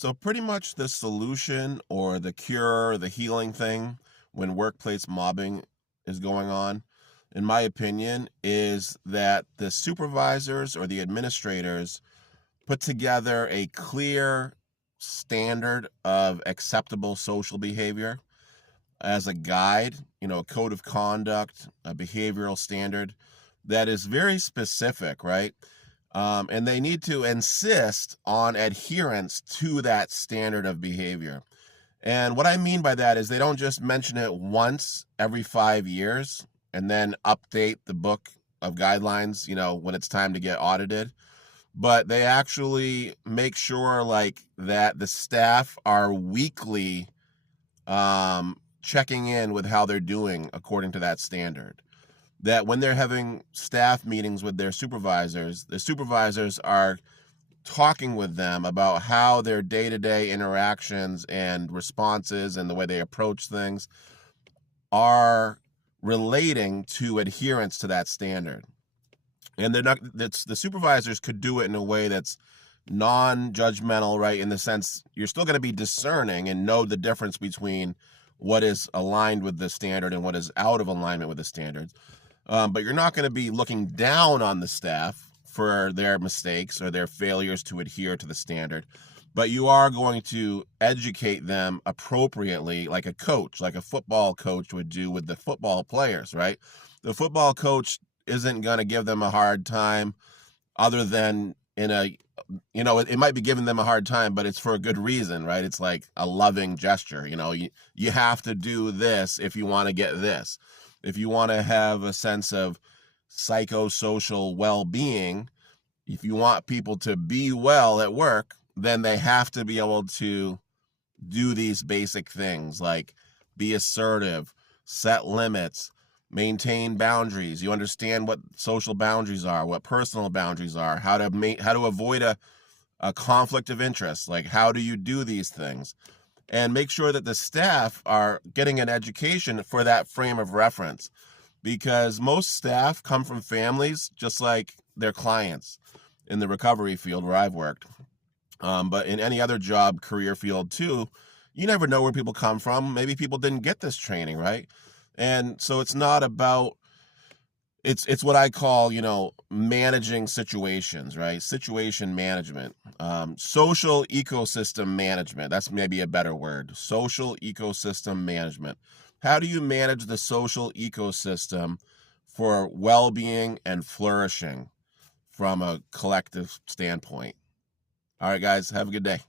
So pretty much the solution or the cure or the healing thing when workplace mobbing is going on, in my opinion, is that the supervisors or the administrators put together a clear standard of acceptable social behavior as a guide, a code of conduct, a behavioral standard that is very specific, right? And they need to insist on adherence to that standard of behavior. And what I mean by that is they don't just mention it once every 5 years and then update the book of guidelines, when it's time to get audited, but they actually make sure like that the staff are weekly checking in with how they're doing according to that standard. That when they're having staff meetings with their supervisors, the supervisors are talking with them about how their day-to-day interactions and responses and the way they approach things are relating to adherence to that standard. And the supervisors could do it in a way that's non-judgmental, right? In the sense you're still going to be discerning and know the difference between what is aligned with the standard and what is out of alignment with the standards. But you're not going to be looking down on the staff for their mistakes or their failures to adhere to the standard. But you are going to educate them appropriately, like a coach, like a football coach would do with the football players, right? The football coach isn't going to give them a hard time other than it might be giving them a hard time, but it's for a good reason, right? It's like a loving gesture. You have to do this if you want to get this. If you want to have a sense of psychosocial well-being, if you want people to be well at work, then they have to be able to do these basic things like be assertive, set limits, maintain boundaries. You understand what social boundaries are, what personal boundaries are, how to avoid a conflict of interest. Like, how do you do these things? And make sure that the staff are getting an education for that frame of reference, because most staff come from families just like their clients in the recovery field where I've worked. But in any other job, career field too, you never know where people come from. Maybe people didn't get this training, right? And so it's not about, it's what I call, managing situations, right? Situation management, social ecosystem management. That's maybe a better word. Social ecosystem management. How do you manage the social ecosystem for well-being and flourishing from a collective standpoint? All right, guys, have a good day.